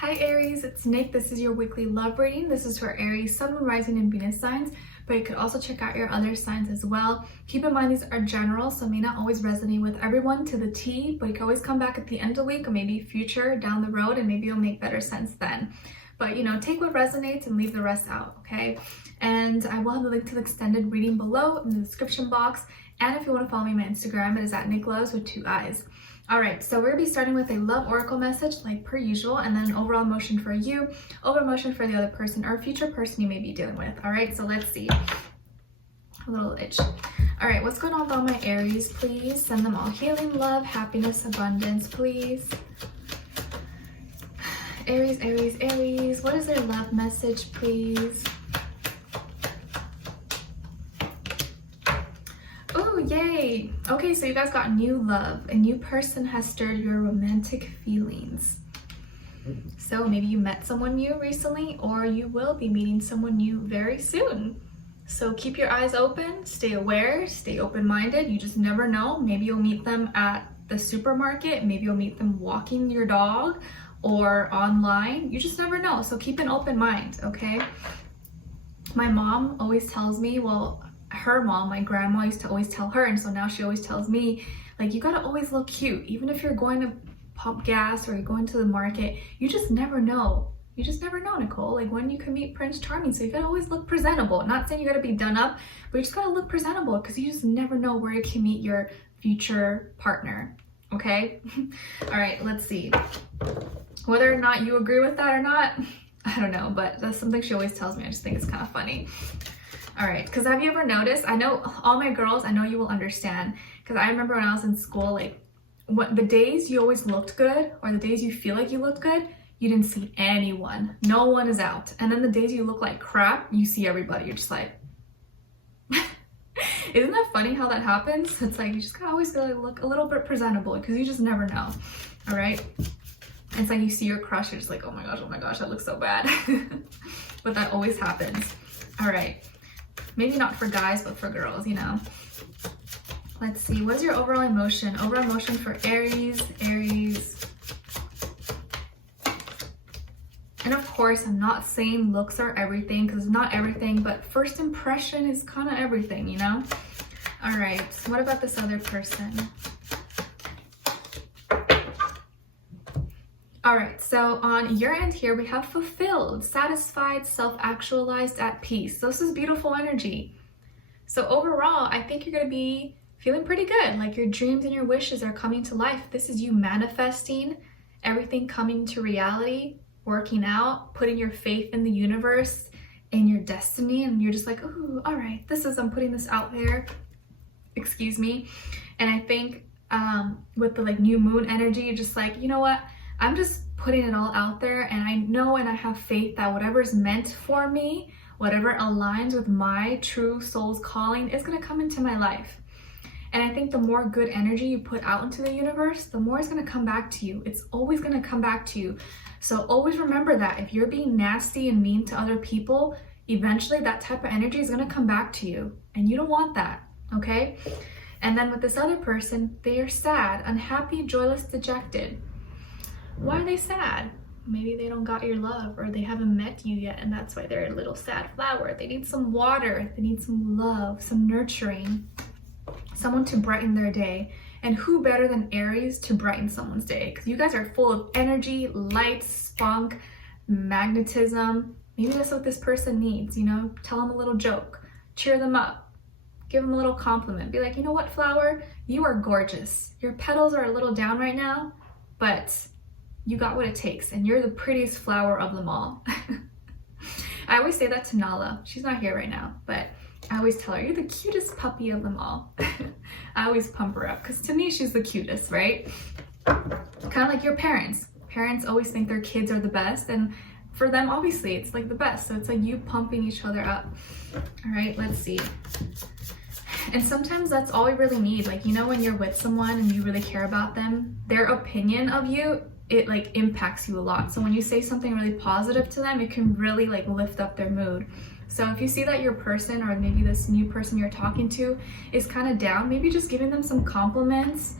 Hi Aries, it's Nick. This is your weekly love reading. This is for Aries, Sun, Moon, Rising, and Venus signs, but you could also check out your other signs as well. Keep in mind these are general, so may not always resonate with everyone to the T, but you can always come back at the end of the week or maybe future down the road and maybe it'll make better sense then. But take what resonates and leave the rest out, okay? And I will have a link to the extended reading below in the description box. And if you want to follow me on my Instagram, it is at Nicloves with 2 eyes. All right, so we're gonna be starting with a love oracle message like per usual, and then an overall emotion for you, overall emotion for the other person or future person you may be dealing with. All right, so let's see. A little itch. All right, what's going on with all my Aries? Please send them all healing, love, happiness, abundance, please. Aries, Aries, Aries, what is their love message, please? Oh, yay. Okay, so you guys got new love. A new person has stirred your romantic feelings. So maybe you met someone new recently, or you will be meeting someone new very soon. So keep your eyes open, stay aware, stay open-minded. You just never know. Maybe you'll meet them at the supermarket. Maybe you'll meet them walking your dog or online. You just never know. So keep an open mind, okay? My mom always tells me, well, her mom, my grandma, used to always tell her, and so now she always tells me, like, you gotta always look cute. Even if you're going to pump gas or you're going to the market, you just never know. You just never know, Nicole, like when you can meet Prince Charming. So you gotta always look presentable. Not saying you gotta be done up, but you just gotta look presentable because you just never know where you can meet your future partner, okay? All right, let's see. Whether or not you agree with that or not, I don't know, but that's something she always tells me. I just think it's kind of funny. All right, because have you ever noticed, I know all my girls, I know you will understand, because I remember when I was in school, like what the days you always looked good or the days you feel like you looked good, you didn't see anyone. No one is out. And then the days you look like crap, you see everybody. You're just like, isn't that funny how that happens? It's like you just gotta always gotta look a little bit presentable because you just never know. All right. It's like you see your crush, you're just like, oh my gosh, that looks so bad. But that always happens. All right. Maybe not for guys, but for girls, Let's see, what is your overall emotion? Overall emotion for Aries, Aries. And of course, I'm not saying looks are everything, because it's not everything, but first impression is kind of everything, All right, so what about this other person? All right, so on your end here, we have fulfilled, satisfied, self-actualized, at peace. So this is beautiful energy. So overall, I think you're gonna be feeling pretty good. Like your dreams and your wishes are coming to life. This is you manifesting everything coming to reality, working out, putting your faith in the universe and your destiny. And you're just like, oh, all right, I'm putting this out there. Excuse me. And I think with the new moon energy, you're just like, you know what? I'm just putting it all out there, and I know and I have faith that whatever's meant for me, whatever aligns with my true soul's calling is gonna come into my life. And I think the more good energy you put out into the universe, the more it's gonna come back to you. It's always gonna come back to you. So always remember that if you're being nasty and mean to other people, eventually that type of energy is gonna come back to you. And you don't want that, okay? And then with this other person, they are sad, unhappy, joyless, dejected. Why are they sad? Maybe they don't got your love, or they haven't met you yet, and that's why they're a little sad flower. They need some water, they need some love, some nurturing, someone to brighten their day. And who better than Aries to brighten someone's day? Because you guys are full of energy, light, spunk, magnetism. Maybe that's what this person needs, Tell them a little joke, cheer them up, give them a little compliment. Be like, you know what, flower? You are gorgeous. Your petals are a little down right now, but you got what it takes, and you're the prettiest flower of them all. I always say that to Nala. She's not here right now, but I always tell her, you're the cutest puppy of them all. I always pump her up, because to me, she's the cutest, right? Kind of like your parents. Parents always think their kids are the best, and for them, obviously, it's like the best. So it's like you pumping each other up. All right, let's see. And sometimes that's all we really need. Like, when you're with someone and you really care about them, their opinion of you, it impacts you a lot. So when you say something really positive to them, it can really lift up their mood. So if you see that your person, or maybe this new person you're talking to, is kind of down, maybe just giving them some compliments,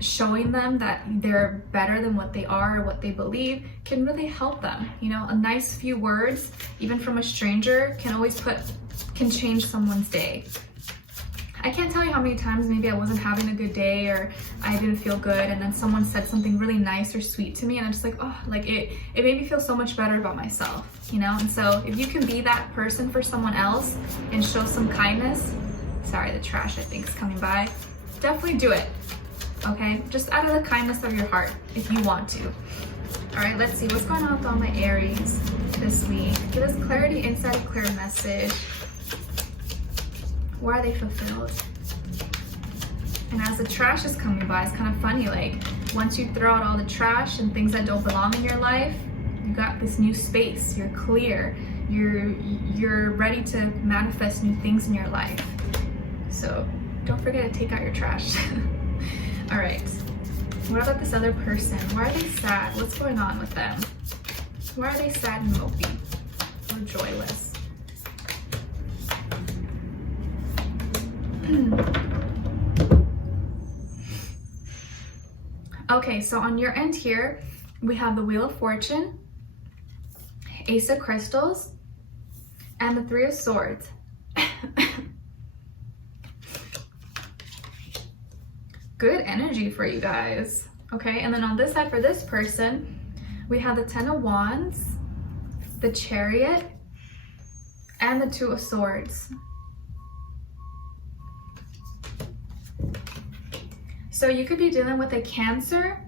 showing them that they're better than what they are or what they believe can really help them. You know, a nice few words, even from a stranger, can change someone's day. I can't tell you how many times maybe I wasn't having a good day or I didn't feel good, and then someone said something really nice or sweet to me, and I'm just like, oh, like it made me feel so much better about myself, you know? And so if you can be that person for someone else and show some kindness, sorry, the trash I think is coming by, definitely do it, okay? Just out of the kindness of your heart, if you want to. All right, let's see what's going on with all my Aries this week. Give us clarity, insight, clear message. Where are they fulfilled? And as the trash is coming by, it's kind of funny, like once you throw out all the trash and things that don't belong in your life, you got this new space, you're clear, you're ready to manifest new things in your life. So don't forget to take out your trash. All right, what about this other person? Why are they sad? What's going on with them? Why are they sad and mopey or joyless? Okay, so on your end here, we have the Wheel of Fortune, Ace of Crystals, and the Three of Swords. Good energy for you guys. Okay, and then on this side for this person, we have the Ten of Wands, the Chariot, and the Two of Swords. So you could be dealing with a Cancer,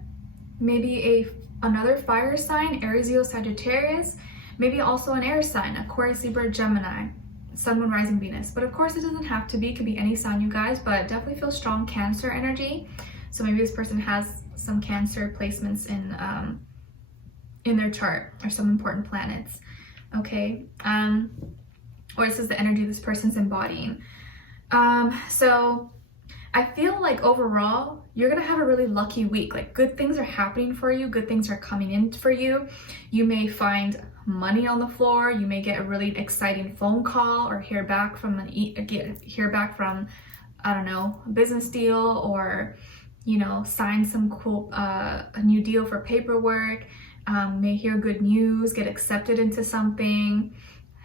maybe another fire sign, Aries, Leo, Sagittarius, maybe also an air sign, Aquarius, Libra, Gemini, Sun, Moon, Rising, Venus. But of course it doesn't have to be, it could be any sign, you guys, but definitely feel strong Cancer energy. So maybe this person has some Cancer placements in their chart, or some important planets, okay? Or this is the energy this person's embodying. So I feel like overall, you're gonna have a really lucky week. Like good things are happening for you, good things are coming in for you. You may find money on the floor, you may get a really exciting phone call or hear back from I don't know, a business deal, or you know, sign some cool a new deal for paperwork, may hear good news, get accepted into something,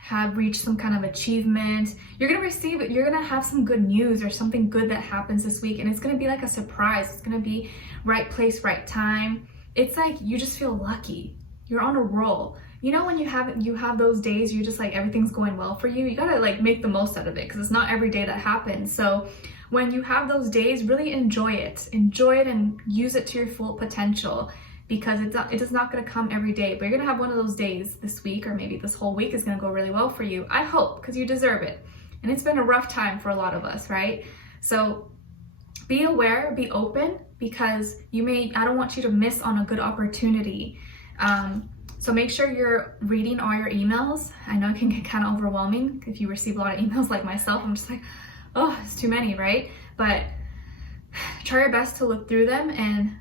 have reached some kind of achievement. You're gonna have some good news or something good that happens this week, and it's gonna be like a surprise. It's gonna be right place, right time. It's like you just feel lucky. You're on a roll. You know, when you have those days, you're just like everything's going well for you. You gotta like make the most out of it, because it's not every day that happens. So when you have those days, really enjoy it and use it to your full potential, because it is not going to come every day, but you're going to have one of those days this week, or maybe this whole week is going to go really well for you. I hope, because you deserve it. And it's been a rough time for a lot of us, right? So be aware, be open, because I don't want you to miss on a good opportunity. So make sure you're reading all your emails. I know it can get kind of overwhelming if you receive a lot of emails like myself. I'm just like, oh, it's too many, right? But try your best to look through them and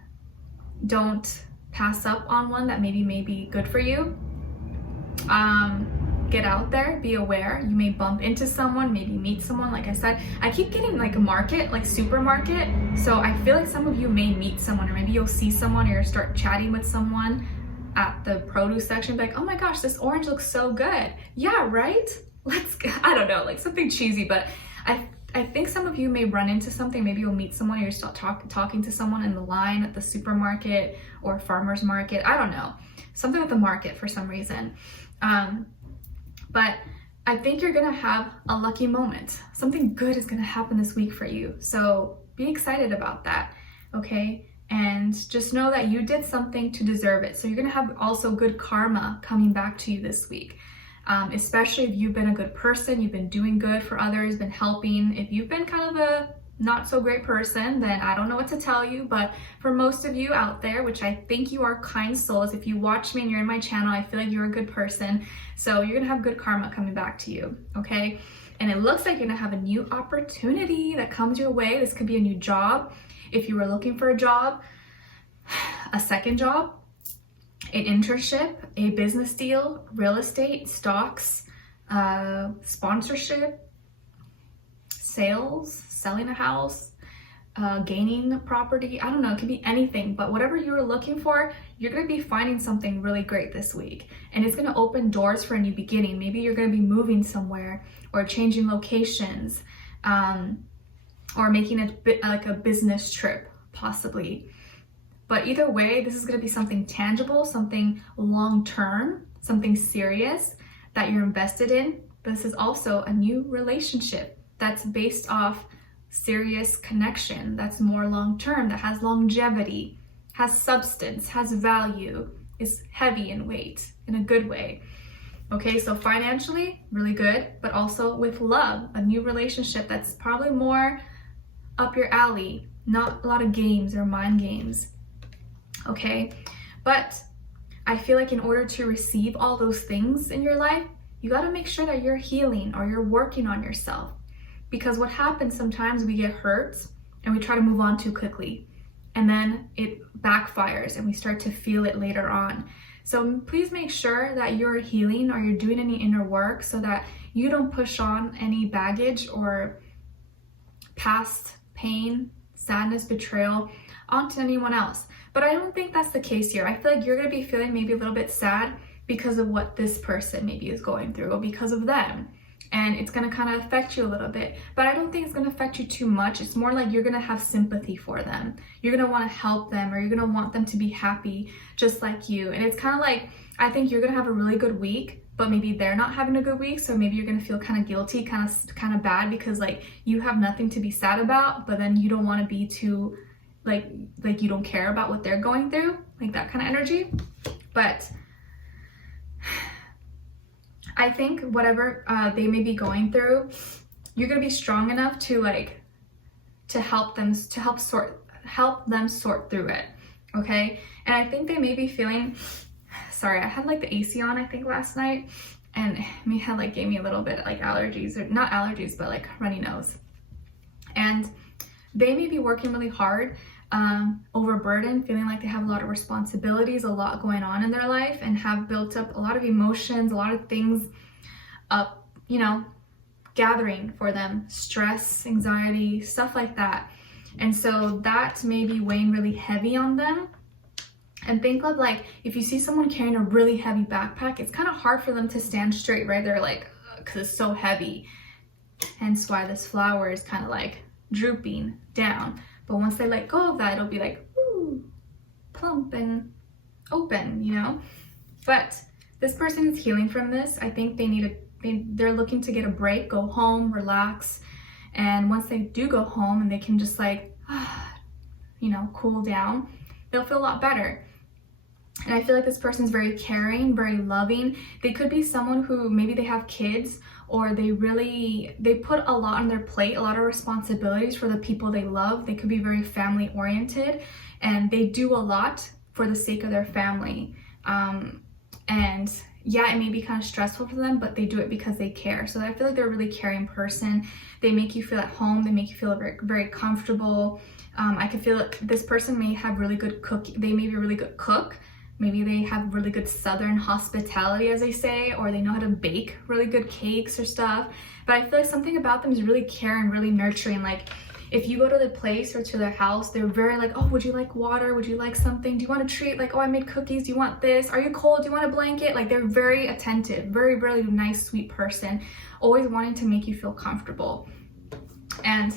don't pass up on one that maybe may be good for you. Get out there, be aware. You may bump into someone, maybe meet someone. Like I said, I keep getting like a market, like supermarket. So I feel like some of you may meet someone, or maybe you'll see someone or start chatting with someone at the produce section, like, oh my gosh, this orange looks so good. Yeah, right? I don't know, like something cheesy, but I think some of you may run into something. Maybe you'll meet someone, or you're still talking to someone in the line at the supermarket or farmer's market. I don't know, something with the market for some reason. But I think you're gonna have a lucky moment. Something good is gonna happen this week for you. So be excited about that, okay? And just know that you did something to deserve it. So you're gonna have also good karma coming back to you this week. Especially if you've been a good person, you've been doing good for others, been helping. If you've been kind of a not so great person, then I don't know what to tell you. But for most of you out there, which I think you are kind souls, if you watch me and you're in my channel, I feel like you're a good person. So you're gonna have good karma coming back to you, okay? And it looks like you're gonna have a new opportunity that comes your way. This could be a new job. If you were looking for a job, a second job, an internship, a business deal, real estate, stocks, sponsorship, sales, selling a house, gaining property. I don't know, it could be anything, but whatever you were looking for, you're going to be finding something really great this week. And it's going to open doors for a new beginning. Maybe you're going to be moving somewhere or changing locations, or making a bit like a business trip, possibly. But either way, this is going to be something tangible, something long-term, something serious that you're invested in. This is also a new relationship that's based off serious connection, that's more long-term, that has longevity, has substance, has value, is heavy in weight in a good way. Okay, so financially, really good, but also with love, a new relationship that's probably more up your alley, not a lot of games or mind games. Okay, but I feel like in order to receive all those things in your life, you got to make sure that you're healing or you're working on yourself. Because what happens sometimes, we get hurt and we try to move on too quickly, and then it backfires and we start to feel it later on. So please make sure that you're healing or you're doing any inner work so that you don't push on any baggage or past pain, sadness, betrayal onto anyone else. But I don't think that's the case here. I feel like you're going to be feeling maybe a little bit sad because of what this person maybe is going through, or because of them. And it's going to kind of affect you a little bit. But I don't think it's going to affect you too much. It's more like you're going to have sympathy for them. You're going to want to help them, or you're going to want them to be happy just like you. And it's kind of like, I think you're going to have a really good week, but maybe they're not having a good week. So maybe you're going to feel kind of guilty, kind of bad, because like you have nothing to be sad about, but then you don't want to be too like you don't care about what they're going through, like that kind of energy. But I think whatever they may be going through, you're gonna be strong enough to help them sort through it. Okay, and I think they may be feeling. Sorry, I had like the AC on I think last night, and it had gave me a little bit like allergies, or not allergies, but like runny nose. And they may be working really hard, overburdened, feeling like they have a lot of responsibilities, a lot going on in their life, and have built up a lot of emotions, a lot of things up, gathering for them, stress, anxiety, stuff like that. And so that may be weighing really heavy on them. And think of if you see someone carrying a really heavy backpack, it's kind of hard for them to stand straight, right? They're because it's so heavy. Hence why this flower is kind of drooping down. But once they let go of that, it'll be ooh, plump and open, But this person is healing from this. I think they're looking to get a break, go home, relax. And once they do go home and they can just cool down, they'll feel a lot better. And I feel like this person's very caring, very loving. They could be someone who maybe they have kids, or they put a lot on their plate, a lot of responsibilities for the people they love. They could be very family oriented, and they do a lot for the sake of their family. And yeah, it may be kind of stressful for them, but they do it because they care. So I feel like they're a really caring person. They make you feel at home. They make you feel very, very comfortable. I can feel it. This person may have really good cooking. They may be a really good cook. Maybe they have really good Southern hospitality, as they say, or they know how to bake really good cakes or stuff. But I feel like something about them is really caring, really nurturing. If you go to the place or to their house, they're very oh, would you like water? Would you like something? Do you want a treat? Oh, I made cookies. Do you want this? Are you cold? Do you want a blanket? They're very attentive, very, really nice, sweet person, always wanting to make you feel comfortable. And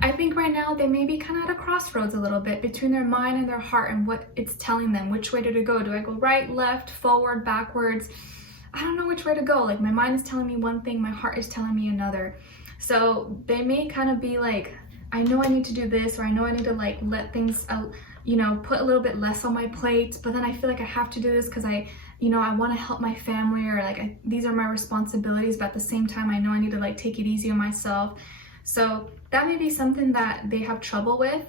I think right now they may be kind of at a crossroads a little bit between their mind and their heart and what it's telling them. Which way to go? Do I go right, left, forward, backwards? I don't know which way to go. My mind is telling me one thing, my heart is telling me another. So they may kind of be I know I need to do this, or I know I need to let things put a little bit less on my plate, but then I feel I have to do this because I want to help my family, or these are my responsibilities, but at the same time I know I need to take it easy on myself. So that may be something that they have trouble with.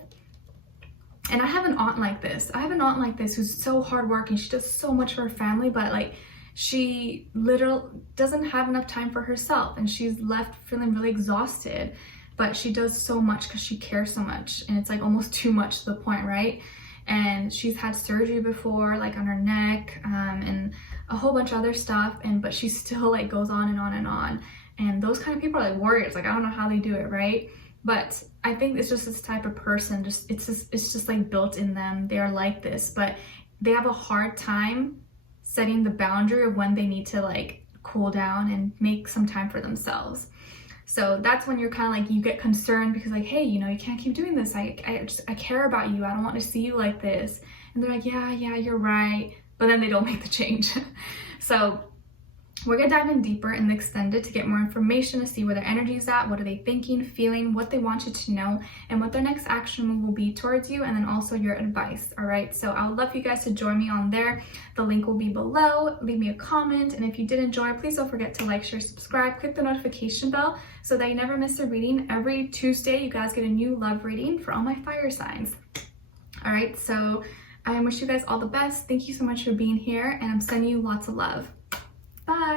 And I have an aunt like this. I have an aunt like this who's so hardworking. She does so much for her family, but she literally doesn't have enough time for herself, and she's left feeling really exhausted. But she does so much because she cares so much, and it's almost too much to the point, right? And she's had surgery before, on her neck, and a whole bunch of other stuff, but she still goes on and on and on. And those kind of people are warriors. I don't know how they do it, right? But I think it's just this type of person, it's just like built in them. They're like this, but they have a hard time setting the boundary of when they need to like cool down and make some time for themselves. So that's when you're kind of like, you get concerned because like, hey, you know, you can't keep doing this. I care about you. I don't want to see you like this. And they're like, yeah, you're right. But then they don't make the change. So we're gonna dive in deeper in the extended to get more information, to see where their energy is at, what are they thinking, feeling, what they want you to know, and what their next action move will be towards you, and then also your advice. All right, so I would love for you guys to join me on there. The link will be below. Leave me a comment, and if you did enjoy, please don't forget to like, share, subscribe, click the notification bell so that you never miss a reading. Every Tuesday you guys get a new love reading for all my fire signs. All right, so I wish you guys all the best. Thank you so much for being here, and I'm sending you lots of love. Bye.